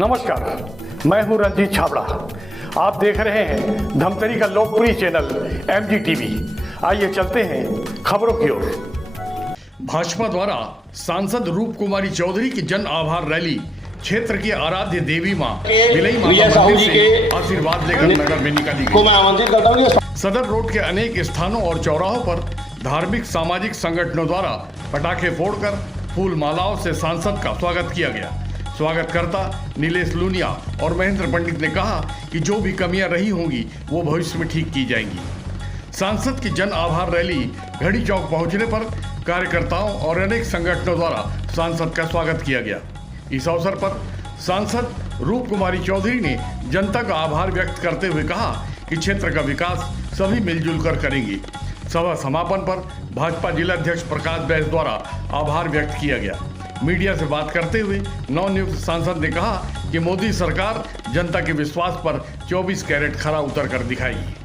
नमस्कार, मैं हूं रंजीत छाबड़ा। आप देख रहे हैं धमतरी का लोकप्रिय चैनल MG TV। आइए चलते हैं खबरों की ओर। भाजपा द्वारा सांसद रूप कुमारी चौधरी की जन आभार रैली क्षेत्र की आराध्य देवी मां विलई माता मंदिर से आशीर्वाद लेकर नगर में निकाली गई। सदर रोड के अनेक स्थानों और चौराहों पर धार्मिक सामाजिक संगठनों द्वारा पटाखे फोड़कर फूल मालाओं से सांसद का स्वागत किया गया। स्वागतकर्ता नीलेश लूनिया और महेंद्र पंडित ने कहा कि जो भी कमियां रही होंगी वो भविष्य में ठीक की जाएंगी। सांसद की जन आभार रैली घड़ी चौक पहुंचने पर कार्यकर्ताओं और अनेक संगठनों द्वारा सांसद का स्वागत किया गया। इस अवसर पर सांसद रूप कुमारी चौधरी ने जनता का आभार व्यक्त करते हुए कहा कि क्षेत्र का विकास सभी मिलजुल कर करेंगे। सभा समापन पर भाजपा जिला अध्यक्ष प्रकाश बैस द्वारा आभार व्यक्त किया गया। मीडिया से बात करते हुए नवनियुक्त सांसद ने कहा कि मोदी सरकार जनता के विश्वास पर 24 कैरेट खरा उतर कर दिखाएगी।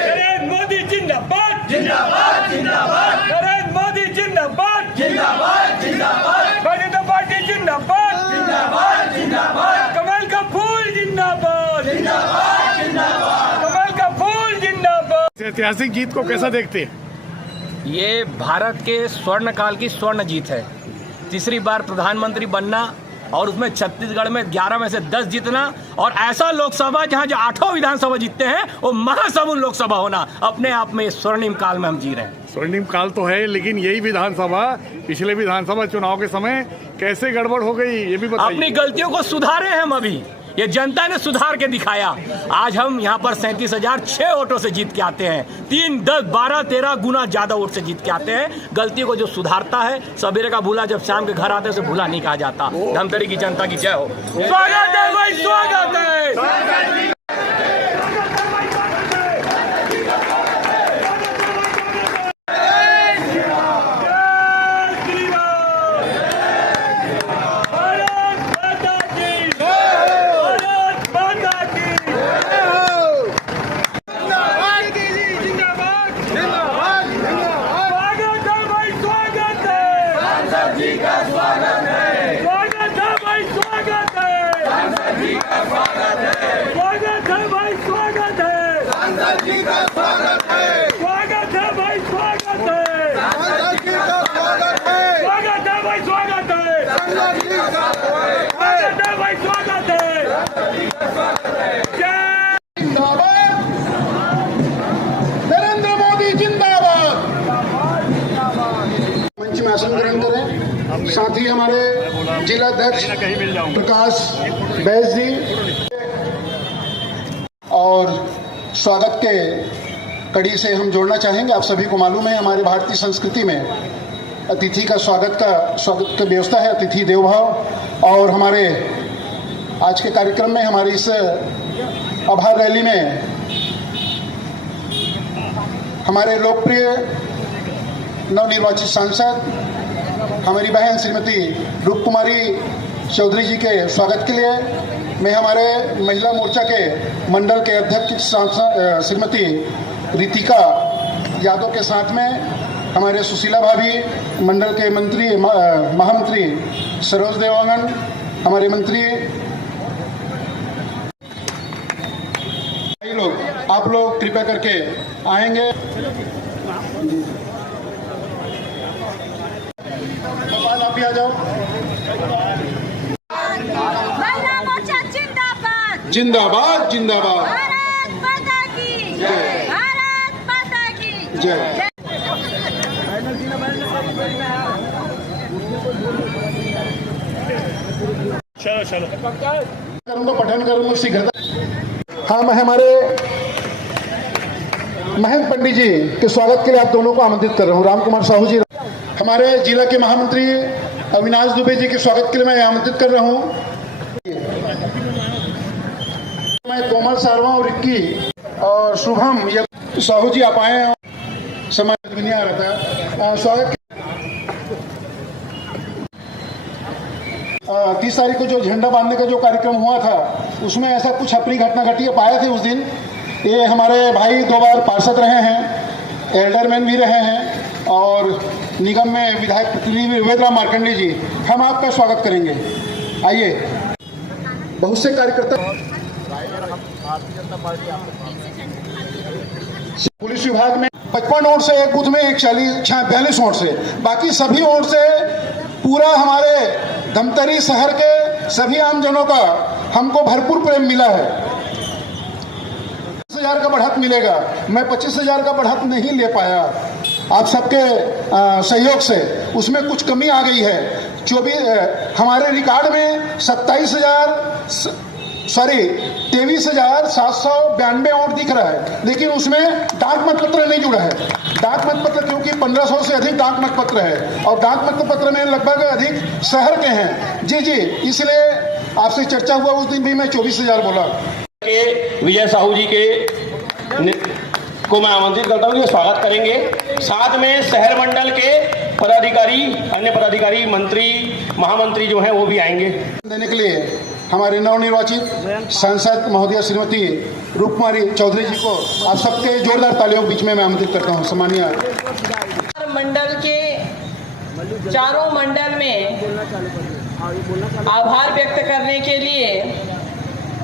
नरेंद्र मोदी जिंदाबाद जिंदाबाद जिंदाबाद। भारतीय जनता पार्टी जिंदाबाद जिंदाबाद जिंदाबाद। कमल का फूल ऐतिहासिक जीत को कैसा देखते हैं? ये भारत के स्वर्ण काल की स्वर्ण जीत है। तीसरी बार प्रधानमंत्री बनना और उसमें छत्तीसगढ़ में 11 में से 10 जीतना, और ऐसा लोकसभा जहां जो 8 विधानसभा जीतते हैं वो महासमुंद लोकसभा होना, अपने आप में स्वर्णिम काल में हम जी रहे हैं। स्वर्णिम काल तो है, लेकिन यही विधानसभा पिछले विधानसभा चुनाव के समय कैसे गड़बड़ हो गई ये भी बताइए। अपनी गलतियों को सुधारे हैं हम अभी, ये जनता ने सुधार के दिखाया। आज हम यहाँ पर 37,006 वोटों से जीत के आते हैं, 3, 10, 12, 13 गुना ज्यादा वोट से जीत के आते हैं। गलती को जो सुधारता है, सवेरे का भूला जब शाम के घर आते हैं उसे भूला नहीं कहा जाता। धमतरी की जनता की जय हो। स्वागत है भाई, स्वागत है। नरेंद्र मोदी जिंदाबाद। मंच में आसन ग्रहण करें। साथ ही हमारे जिला अध्यक्ष प्रकाश बैस जी और स्वागत के कड़ी से हम जोड़ना चाहेंगे। आप सभी को मालूम है हमारी भारतीय संस्कृति में अतिथि का स्वागत की व्यवस्था है, अतिथि देवो भव। और हमारे आज के कार्यक्रम में हमारी इस आभार रैली में हमारे लोकप्रिय नवनिर्वाचित सांसद हमारी बहन श्रीमती रूप कुमारी चौधरी जी के स्वागत के लिए मैं हमारे महिला मोर्चा के मंडल के अध्यक्ष श्रीमती रितिका यादव के साथ में हमारे सुशीला भाभी, मंडल के मंत्री महामंत्री सरोज देवांगन, हमारे मंत्री लोग, आप लोग कृपया करके आएंगे। आप भी आ जाओ। महिला मोर्चा जिंदाबाद, जिंदाबाद जिंदाबाद। भारत माता की जय, भारत माता की जय। चलो करूंगा, पठन करूंगा शीघ्रता। हाँ, मैं हमारे महेंद्र पंडित जी के स्वागत के लिए आप दोनों को आमंत्रित कर रहा हूँ। राम कुमार साहू जी, हमारे जिला के महामंत्री अविनाश दुबे जी के स्वागत के लिए मैं आमंत्रित कर रहा हूँ। मैं कोमल सारवा और रिक्की और शुभम ये साहू जी आप आए हैं, समाज भी नहीं आ रहा था। स्वागत 30 तारीख को जो झंडा बांधने का जो कार्यक्रम हुआ था उसमें ऐसा कुछ अप्रिय घटना घटी पाए थे उस दिन। ये हमारे भाई 2 बार पार्षद रहे हैं, एल्डरमैन भी रहे हैं और निगम में विधायक प्रतिनिधि वेद राम मार्कंडे जी, हम आपका स्वागत करेंगे। आइए। बहुत से कार्यकर्ता पुलिस विभाग में 55 वोट से एक बूथ में 42 वोट से, बाकी सभी वोट से पूरा हमारे धमतरी शहर के सभी आमजनों का हमको भरपूर प्रेम मिला है। 25,000 का बढ़त मिलेगा, मैं 25,000 का बढ़त नहीं ले पाया आप सबके सहयोग से, उसमें कुछ कमी आ गई है। 24 हमारे रिकॉर्ड में 23,792 वोट दिख रहा है, लेकिन उसमें डाक मतपत्र नहीं जुड़ा है। डाक मतपत्र क्योंकि 1500 से अधिक डाक मतपत्र है और डाक मतपत्र में लगभग अधिक शहर के हैं। जी जी, इसलिए आपसे चर्चा हुआ उस दिन भी मैं 24,000 बोला। के विजय साहू जी के को मैं आमंत्रित करता हूँ, स्वागत करेंगे। साथ में शहर मंडल के पदाधिकारी, अन्य पदाधिकारी, मंत्री, महामंत्री जो हैं वो भी आएंगे। देने के लिए हमारे नवनिर्वाचित सांसद महोदया श्रीमती रूप कुमारी चौधरी जी को आप सबके जोरदार तालियों के बीच में मैं आमंत्रित करता हूँ। सम्मानीय मंडल के चारों मंडल में आभार व्यक्त करने के लिए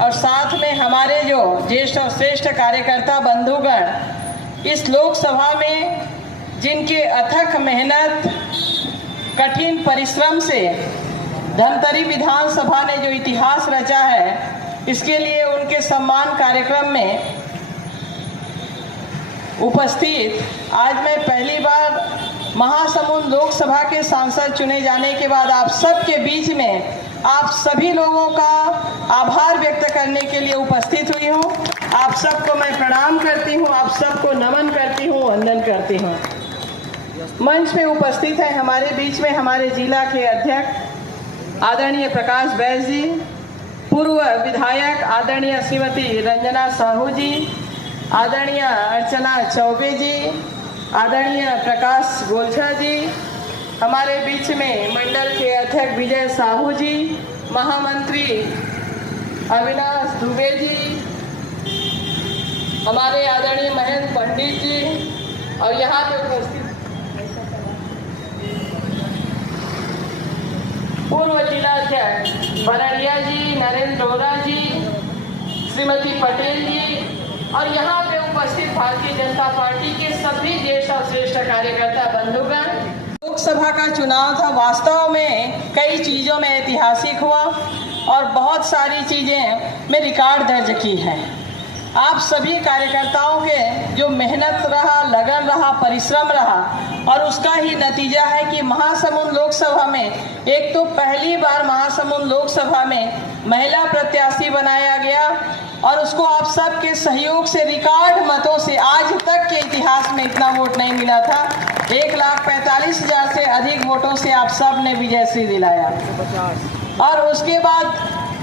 और साथ में हमारे जो ज्येष्ठ और श्रेष्ठ कार्यकर्ता बंधुगण इस लोकसभा में जिनके अथक मेहनत, कठिन परिश्रम से धमतरी विधानसभा ने जो इतिहास रचा है, इसके लिए उनके सम्मान कार्यक्रम में उपस्थित आज मैं पहली बार महासमुंद लोकसभा के सांसद चुने जाने के बाद आप सबके बीच में आप सभी लोगों का आभार व्यक्त करने के लिए उपस्थित हुई हूँ। आप सबको मैं प्रणाम करती हूँ, आप सबको नमन करती हूँ, वंदन करती हूँ। मंच में उपस्थित है हमारे बीच में हमारे जिला के अध्यक्ष आदरणीय प्रकाश बैस जी, पूर्व विधायक आदरणीय श्रीमती रंजना साहू जी, आदरणीय अर्चना चौबे जी, आदरणीय प्रकाश गोलछा जी, हमारे बीच में मंडल के अध्यक्ष विजय साहू जी, महामंत्री अविनाश दुबे जी, हमारे आदरणीय महेंद्र पंडित जी और यहाँ पे उपस्थित पूर्व जिलाध्यक्ष बरड़िया जी, नरेंद्र डोरा जी, श्रीमती पटेल जी और यहाँ पे उपस्थित भारतीय जनता पार्टी के सभी ज्येष्ठ और श्रेष्ठ कार्यकर्ता बंधुगण। लोकसभा का चुनाव था, वास्तव में कई चीजों में ऐतिहासिक हुआ और बहुत सारी चीजें में रिकॉर्ड दर्ज की है। आप सभी कार्यकर्ताओं के जो मेहनत रहा, लगन रहा, परिश्रम रहा और उसका ही नतीजा है कि महासमुंद लोकसभा में एक तो पहली बार महासमुंद लोकसभा में महिला प्रत्याशी बनाया गया और उसको आप सबके सहयोग से रिकॉर्ड मतों से, आज तक के इतिहास में इतना वोट नहीं मिला था, 1,45,000 से अधिक वोटों से आप सब ने विजयश्री दिलाया। और उसके बाद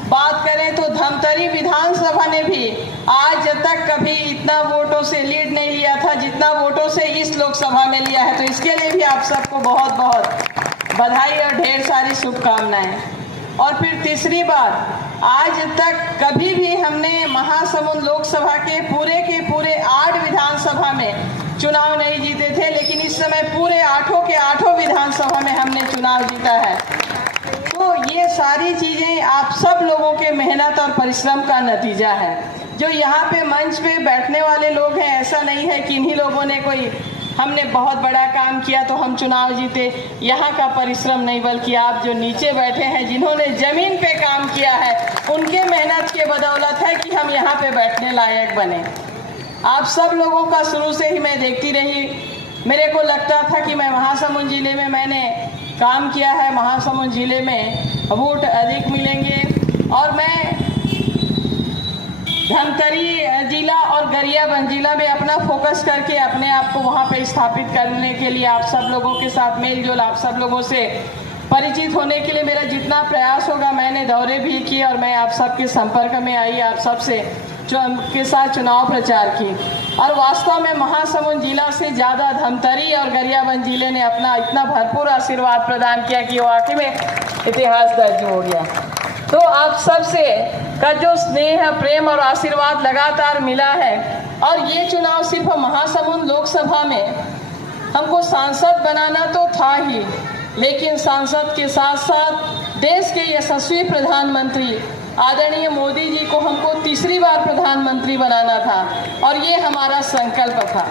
बात करें तो धमतरी विधानसभा ने भी आज तक कभी इतना वोटों से लीड नहीं लिया था जितना वोटों से इस लोकसभा में लिया है, तो इसके लिए भी आप सबको बहुत बहुत बधाई और ढेर सारी शुभकामनाएं। और फिर तीसरी बात, आज तक कभी भी हमने महासमुंद लोकसभा के पूरे 8 विधानसभा में चुनाव नहीं जीते थे, लेकिन इस समय पूरे 8 विधानसभा में हमने चुनाव जीता है। तो ये सारी चीजें आप सब लोगों के मेहनत और परिश्रम का नतीजा है। जो यहाँ पे मंच पे बैठने वाले लोग हैं, ऐसा नहीं है कि इन्हीं लोगों ने कोई हमने बहुत बड़ा काम किया तो हम चुनाव जीते, यहाँ का परिश्रम नहीं, बल्कि आप जो नीचे बैठे हैं, जिन्होंने जमीन पे काम किया है, उनके मेहनत के बदौलत है कि हम यहाँ पे बैठने लायक बने। आप सब लोगों का शुरू से ही मैं देखती रही, मेरे को लगता था कि मैं महासमुंद जिले में मैंने काम किया है, महासमुंद जिले में वोट अधिक मिलेंगे और मैं धमतरी जिला और गरियाबंद जिला में अपना फोकस करके अपने आप को वहाँ पे स्थापित करने के लिए आप सब लोगों के साथ मेल जोल, आप सब लोगों से परिचित होने के लिए मेरा जितना प्रयास होगा, मैंने दौरे भी किए और मैं आप सबके संपर्क में आई, आप सबसे के साथ चुनाव प्रचार की। और वास्तव में महासमुंद जिला से ज़्यादा धमतरी और गरियाबंद जिले ने अपना इतना भरपूर आशीर्वाद प्रदान किया कि वाकई में इतिहास दर्ज हो गया। तो आप सबसे का जो स्नेह, प्रेम और आशीर्वाद लगातार मिला है और ये चुनाव सिर्फ महासमुंद लोकसभा में हमको सांसद बनाना तो था ही, लेकिन सांसद के साथ साथ देश के यशस्वी प्रधानमंत्री आदरणीय मोदी जी को हमको तीसरी बार प्रधानमंत्री बनाना था और ये हमारा संकल्प था।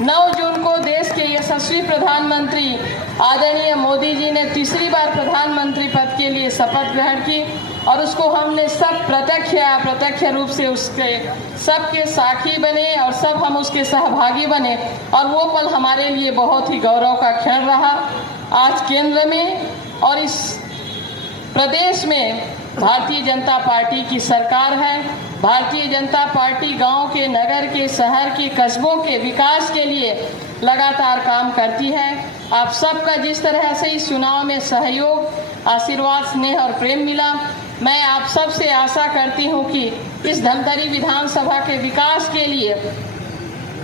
9 जून को देश के यशस्वी प्रधानमंत्री आदरणीय मोदी जी ने तीसरी बार प्रधानमंत्री पद के लिए शपथ ग्रहण की और उसको हमने सब प्रत्यक्ष या अप्रत्यक्ष रूप से उसके सबके साक्षी बने और सब हम उसके सहभागी बने और वो पल हमारे लिए बहुत ही गौरव का क्षण रहा। आज केंद्र में और इस प्रदेश में भारतीय जनता पार्टी की सरकार है। भारतीय जनता पार्टी गांव के, नगर के, शहर के, कस्बों के विकास के लिए लगातार काम करती है। आप सबका जिस तरह से इस चुनाव में सहयोग, आशीर्वाद, स्नेह और प्रेम मिला, मैं आप सब से आशा करती हूं कि इस धमतरी विधानसभा के विकास के लिए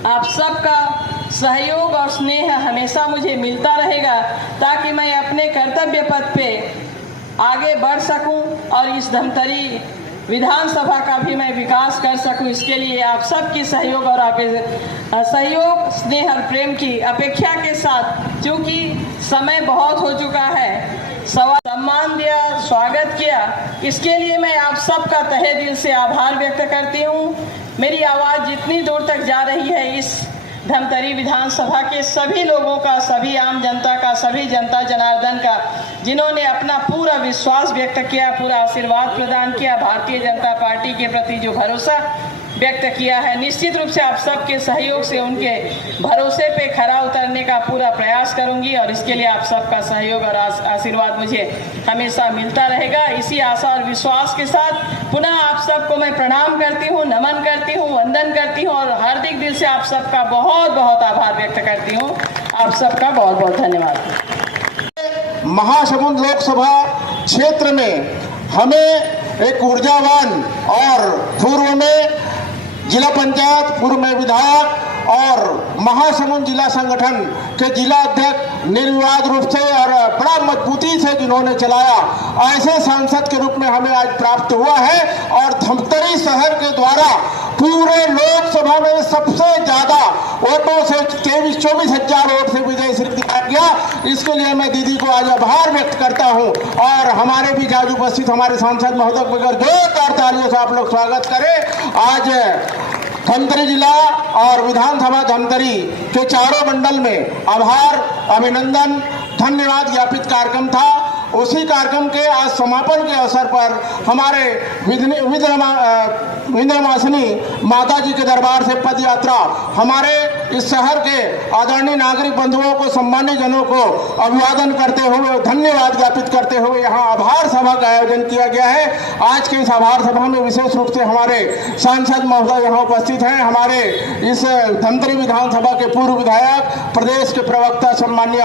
आप सबका सहयोग और स्नेह हमेशा मुझे मिलता रहेगा, ताकि मैं अपने कर्तव्य पथ पे आगे बढ़ सकूं और इस धमतरी विधानसभा का भी मैं विकास कर सकूं। इसके लिए आप सबकी सहयोग और सहयोग, स्नेह और प्रेम की अपेक्षा के साथ, क्योंकि समय बहुत हो चुका है, सम्मान दिया, स्वागत किया, इसके लिए मैं आप सबका तहे दिल से आभार व्यक्त करती हूं। मेरी आवाज़ जितनी दूर तक जा रही है, इस धमतरी विधानसभा के सभी लोगों का, सभी आम जनता का, सभी जनता जनार्दन का, जिन्होंने अपना पूरा विश्वास व्यक्त किया, पूरा आशीर्वाद प्रदान किया, भारतीय जनता पार्टी के प्रति जो भरोसा व्यक्त किया है। निश्चित रूप से आप सबके सहयोग से उनके भरोसे पे खरा उतरने का पूरा प्रयास करूंगी और इसके लिए आप सबका सहयोग और आशीर्वाद मुझे हमेशा मिलता रहेगा। इसी आशा और विश्वास के साथ पुनः आप सबको मैं प्रणाम करती हूँ, नमन करती हूँ, वंदन करती हूँ और हार्दिक दिल से आप सबका बहुत बहुत आभार व्यक्त करती हूँ। आप सबका बहुत बहुत धन्यवाद। महासमुंद लोकसभा क्षेत्र में हमें एक ऊर्जावान और पूर्व में जिला पंचायत, पूर्व में विधायक और महासमुंद जिला संगठन के जिला अध्यक्ष निर्विवाद रूप से और बड़ा मजबूती से जिन्होंने चलाया, ऐसे सांसद के रूप में हमें आज प्राप्त हुआ है। और धमतरी शहर के द्वारा पूरे लोकसभा में सबसे ज्यादा वोटों से 24 हजार वोट से विजय सिद्ध किया गया। इसके लिए मैं दीदी को आज आभार व्यक्त करता हूं। और हमारे बीच आज उपस्थित हमारे सांसद महोदय को जोरदार तालियों से आप लोग स्वागत करें। आज धमतरी जिला और विधानसभा धमतरी के चारों मंडल में आभार, अभिनंदन, धन्यवाद ज्ञापित कार्यक्रम था। उसी कार्यक्रम के आज समापन के अवसर पर हमारे विंध्यवासिनी माता जी के दरबार से पद यात्रा हमारे इस शहर के आदरणीय नागरिक बंधुओं को, सम्मानित जनों को अभिवादन करते हुए, धन्यवाद ज्ञापित करते हुए यहाँ आभार सभा का आयोजन किया गया है। आज के इस आभार सभा में विशेष रूप से हमारे सांसद महोदय यहाँ उपस्थित हैं। हमारे इस धमतरी विधानसभा के पूर्व विधायक, प्रदेश के प्रवक्ता सम्मान्य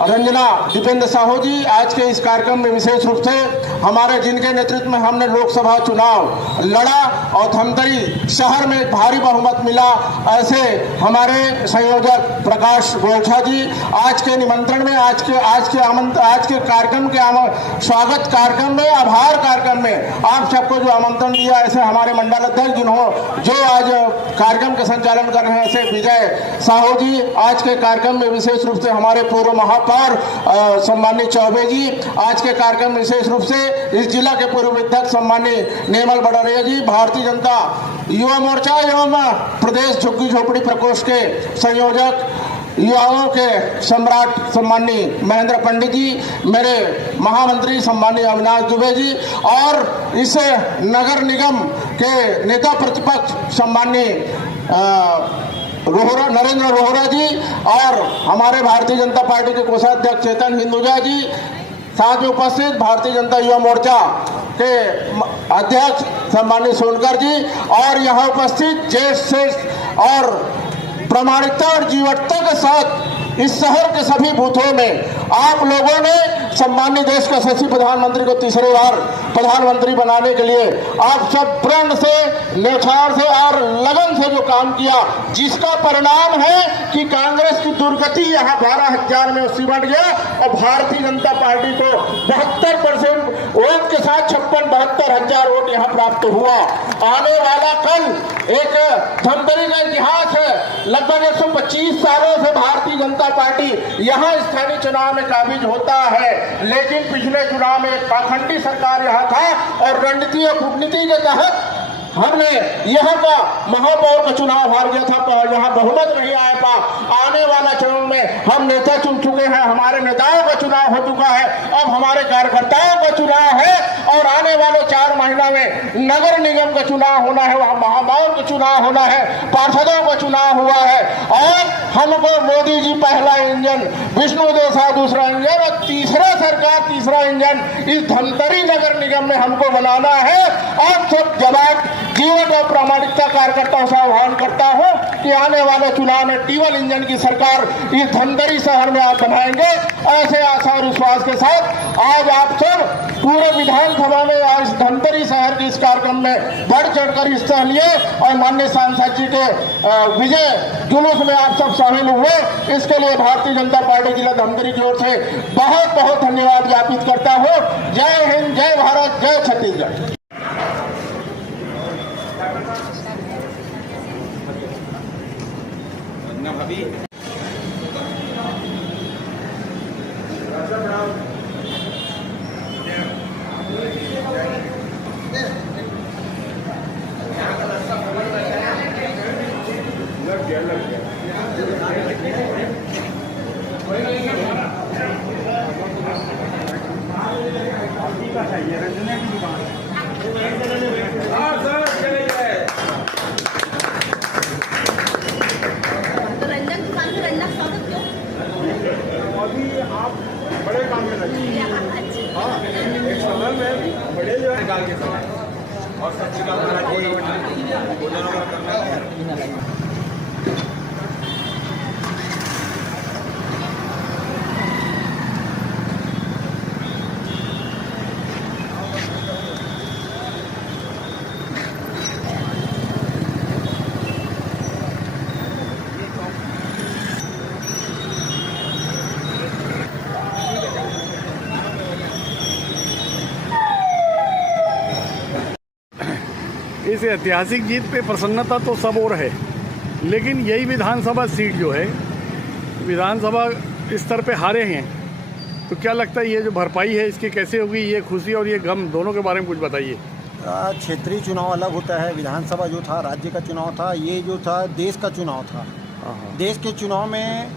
रंजना दीपेंद्र साहू जी आज के इस कार्यक्रम में विशेष रूप से हमारे, जिनके नेतृत्व में हमने लोकसभा चुनाव लड़ा और धमतरी शहर में भारी बहुमत मिला, ऐसे हमारे संयोजक प्रकाश गोरखा जी आज के निमंत्रण में, आज के कार्यक्रम के स्वागत कार्यक्रम में, आभार कार्यक्रम में आप सबको जो आमंत्रण दिया, ऐसे हमारे मंडल अध्यक्ष जो आज कार्यक्रम के संचालन कर रहे हैं, ऐसे विजय साहू जी आज के कार्यक्रम में विशेष रूप से, हमारे पूर्व महापौर सम्मानित चौबे जी आज के कार्यक्रम में विशेष रूप से, इस जिला के पूर्व अध्यक्ष सम्मानित नेमल बड़रिया जी, भारतीय जनता युवा मोर्चा एवं प्रदेश झुग्गी झोपड़ी प्रकोष्ठ के संयोजक, युवाओं के सम्राट सम्मानीय महेंद्र पंडित जी, मेरे महामंत्री सम्मानीय अविनाश दुबे जी और इस नगर निगम के नेता प्रतिपक्ष सम्मानीय नरेंद्र रोहरा जी और हमारे भारतीय जनता पार्टी के कोषाध्यक्ष चेतन हिंदुजा जी, साथ में उपस्थित भारतीय जनता युवा मोर्चा के अध्यक्ष सम्मानित सोनकर जी और यहाँ उपस्थित ज्येष्ठ और प्रामाणिकता और जीवटता के साथ इस शहर के सभी बूथों में आप लोगों ने सम्मानित देश के यशस्वी प्रधानमंत्री को तीसरी बार प्रधानमंत्री बनाने के लिए आप सब प्रण से, निखार से और लगन से जो काम किया, जिसका परिणाम है कि कांग्रेस की दुर्गति यहाँ 12,000 में सिमट गया और भारतीय जनता पार्टी को 72% वोट के साथ 56-72,000 वोट यहाँ प्राप्त हुआ। आने वाला कल एक धमतरी का इतिहास है, लगभग 125 सालों से भारतीय जनता पार्टी यहाँ स्थानीय चुनाव में काबिज होता है, लेकिन पिछले चुनाव में एक पाखंडी सरकार यहाँ था और रणनीति और कूटनीति के तहत हमने यहाँ का महापौर का चुनाव हार गया था, तो यहाँ बहुमत नहीं आ पा। आने वाला चुनाव में हम नेता चुन चुके हैं, हमारे नेताओं का चुनाव हो चुका है, अब हमारे कार्यकर्ताओं का चुनाव है और आने वाले 4 महीना में नगर निगम का चुनाव होना है, वहाँ महापौर का चुनाव होना है, पार्षदों का चुनाव हुआ है और हमको मोदी जी पहला इंजन, विष्णुदेव साहब दूसरा इंजन और तीसरा सरकार तीसरा इंजन इस धमतरी नगर निगम में हमको बनाना है। और सब जवाब जीवन और प्रामाणिकता कार्यकर्ताओं से आह्वान करता हूं कि आने वाले चुनाव में टीवल इंजन की सरकार इस धमतरी शहर में आप बनाएंगे। ऐसे आशा और विश्वास के साथ आज आप सब पूरे विधानसभा में आज धमतरी शहर के इस कार्यक्रम में बढ़ चढ़कर हिस्सा लिए और माननीय सांसद जी के विजय जुलूस में आप सब शामिल हुए। इसके लिए भारतीय जनता पार्टी जिला धमतरी की ओर से बहुत बहुत धन्यवाद ज्ञापित करता हूँ। जय हिंद, जय भारत, जय छत्तीसगढ़। लग गया इस ऐतिहासिक जीत पे प्रसन्नता तो सब और है, लेकिन यही विधानसभा सीट जो है, विधानसभा स्तर पे हारे हैं, तो क्या लगता है ये जो भरपाई है इसकी कैसे होगी? ये खुशी और ये गम दोनों के बारे में कुछ बताइए। क्षेत्रीय चुनाव अलग होता है, विधानसभा जो था राज्य का चुनाव था, ये जो था देश का चुनाव था। देश के चुनाव में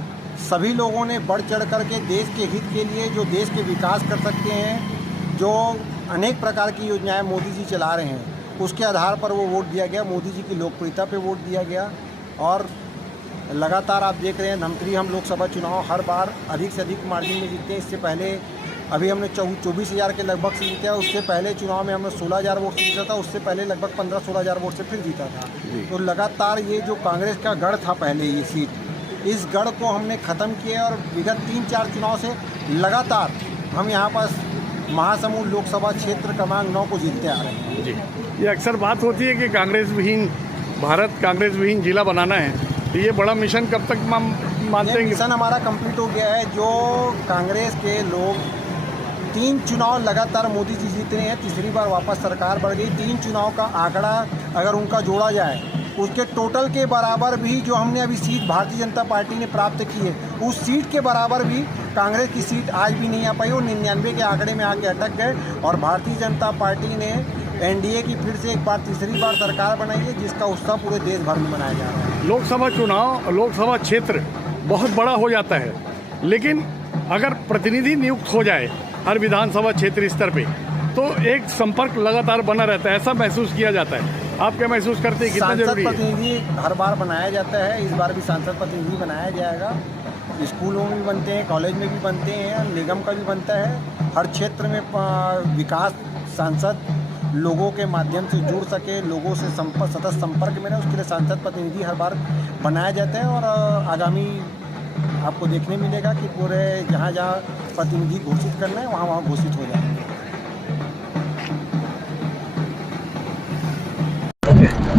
सभी लोगों ने बढ़ चढ़ करके देश के हित के लिए, जो देश के विकास कर सकते हैं, जो अनेक प्रकार की योजनाएं मोदी जी चला रहे हैं, उसके आधार पर वो वोट दिया गया। मोदी जी की लोकप्रियता पे वोट दिया गया और लगातार आप देख रहे हैं धमतरी हम लोकसभा चुनाव हर बार अधिक से अधिक मार्जिन में जीते। इससे पहले अभी हमने 24,000 के लगभग से जीता। उससे पहले चुनाव में हमने 16,000 वोट से जीता था। उससे पहले लगभग 15-16,000 वोट से फिर जीता था। तो लगातार ये जो कांग्रेस का गढ़ था पहले ये सीट, इस गढ़ को हमने ख़त्म किया और विगत 3-4 चुनाव से लगातार हम यहाँ पर महासमुंद लोकसभा क्षेत्र क्रमांक 9 को जीतते आ रहे हैं। जी, ये अक्सर बात होती है कि कांग्रेस विहीन भारत, कांग्रेस विहीन जिला बनाना है, तो ये बड़ा मिशन कब तक मानते हैं? मिशन हमारा कंप्लीट हो गया है। जो कांग्रेस के लोग 3 चुनाव लगातार मोदी जी जीत रहे हैं, तीसरी बार वापस सरकार बढ़ गई। 3 चुनाव का आंकड़ा अगर उनका जोड़ा जाए, उसके टोटल के बराबर भी जो हमने अभी सीट भारतीय जनता पार्टी ने प्राप्त की है, उस सीट के बराबर भी कांग्रेस की सीट आज भी नहीं आ पाई। वो 99 के आंकड़े में आके अटक गए और भारतीय जनता पार्टी ने एनडीए की फिर से एक बार तीसरी बार सरकार बनाई है, जिसका उत्सव पूरे देश भर में मनाया जा रहा है। लोकसभा चुनाव, लोकसभा क्षेत्र बहुत बड़ा हो जाता है, लेकिन अगर प्रतिनिधि नियुक्त हो जाए हर विधानसभा क्षेत्र स्तर पे, तो एक संपर्क लगातार बना रहता है, ऐसा महसूस किया जाता है। आप क्या महसूस करते हैं, कितना जरूरी है? सांसद प्रतिनिधि हर बार बनाया जाता है, इस बार भी सांसद प्रतिनिधि बनाया जाएगा। स्कूलों में भी बनते हैं, कॉलेज में भी बनते हैं, निगम का भी बनता है। हर क्षेत्र में विकास सांसद लोगों के माध्यम से जुड़ सके, लोगों से सतत संपर्क में रहे, उसके लिए सांसद प्रतिनिधि हर बार बनाया जाता है। और आगामी आपको देखने मिलेगा कि पूरे जहाँ जहाँ प्रतिनिधि घोषित करना है वहाँ वहाँ घोषित हो जाएंगे।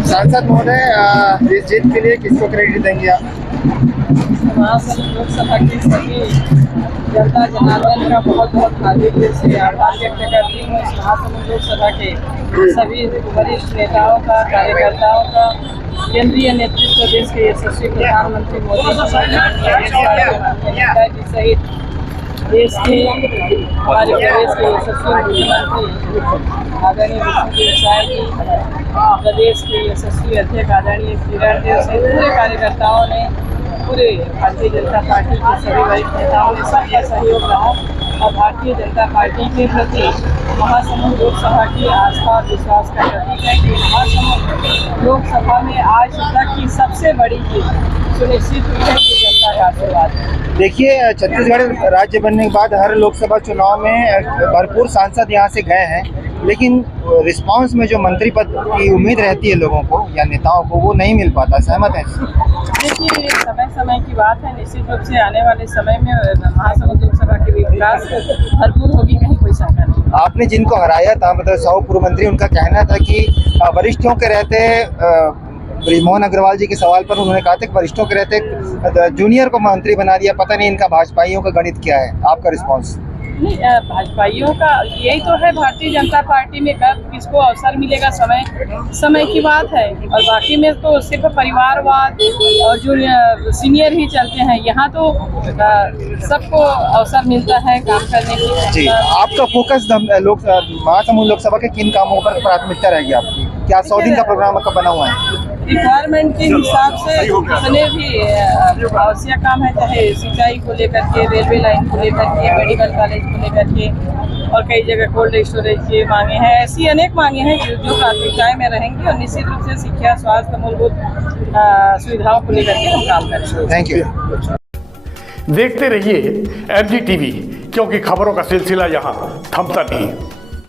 सांसद महोदय, इस जीत के लिए किसको क्रेडिट देंगे आप? महासमुंद लोकसभा की सभी जनता जनार्दन का बहुत बहुत हार्दिक रूप से आभार व्यक्त करती हूँ। इस महासमुंद लोकसभा के सभी वरिष्ठ नेताओं का, कार्यकर्ताओं का, केंद्रीय नेतृत्व, देश के यशस्वी प्रधानमंत्री मोदी जी सहित देश के हमारे प्रदेश के यशस्वी मुख्यमंत्री आदरणीय विष्णुदेव साय जी, प्रदेश के यशस्वी अध्यक्ष आदरणीय किरण देव से पूरे कार्यकर्ताओं ने, पूरे भारतीय जनता पार्टी के सभी वरिष्ठ नेताओं ने सबका सहयोग रहा और भारतीय जनता पार्टी के प्रति महासमुंद लोकसभा की आस्था और विश्वास का प्रतीक है कि महासमुंद लोकसभा में आज तक की सबसे बड़ी जीत सुनिश्चित हुई है। ये जनता का आशीर्वाद है। देखिए, छत्तीसगढ़ राज्य बनने के बाद हर लोकसभा चुनाव में भरपूर सांसद यहाँ से गए हैं, लेकिन रिस्पांस में जो मंत्री पद की उम्मीद रहती है लोगों को या नेताओं को, वो नहीं मिल पाता। सहमत है? देखिए, समय की बात है। निश्चित रूप से आने वाले समय में महासमुंद लोकसभा की विकास भरपूर होगी, कहीं कोई शंका नहीं। आपने जिनको हराया था, मतलब 100 पूर्व मंत्री, उनका कहना था कि वरिष्ठों के रहते, मोहन अग्रवाल जी के सवाल पर उन्होंने कहा था कि वरिष्ठों के रहते जूनियर को मंत्री बना दिया। पता नहीं इनका भाजपाइयों का गणित क्या है? आपका रिस्पांस? नहीं, भाजपाइयों का यही तो है, भारतीय जनता पार्टी में कब किसको अवसर मिलेगा, समय की बात है। और बाकी में तो सिर्फ परिवारवाद और जो सीनियर ही चलते हैं। यहाँ तो सबको अवसर मिलता है काम करने की। जी, आपका फोकस महासमुंद लोकसभा के किन कामों पर प्राथमिकता रहेगी आपकी? क्या 100 दिन का प्रोग्राम आपका बना हुआ है? रिक्वायरमेंट के हिसाब से जितने भी आवश्यक काम है, चाहे सिंचाई को लेकर के, रेलवे लाइन को लेकर के, मेडिकल कॉलेज को लेकर के, और कई जगह कोल्ड स्टोरेज की मांगे हैं। ऐसी अनेक मांगे हैं जो प्राथमिकताएं में रहेंगी और निश्चित रूप से शिक्षा, स्वास्थ्य, मूलभूत सुविधाओं को लेकर के हम काम करेंगे। Thank you. देखते रहिए MG TV, क्योंकि खबरों का सिलसिला यहाँ थमता नहीं।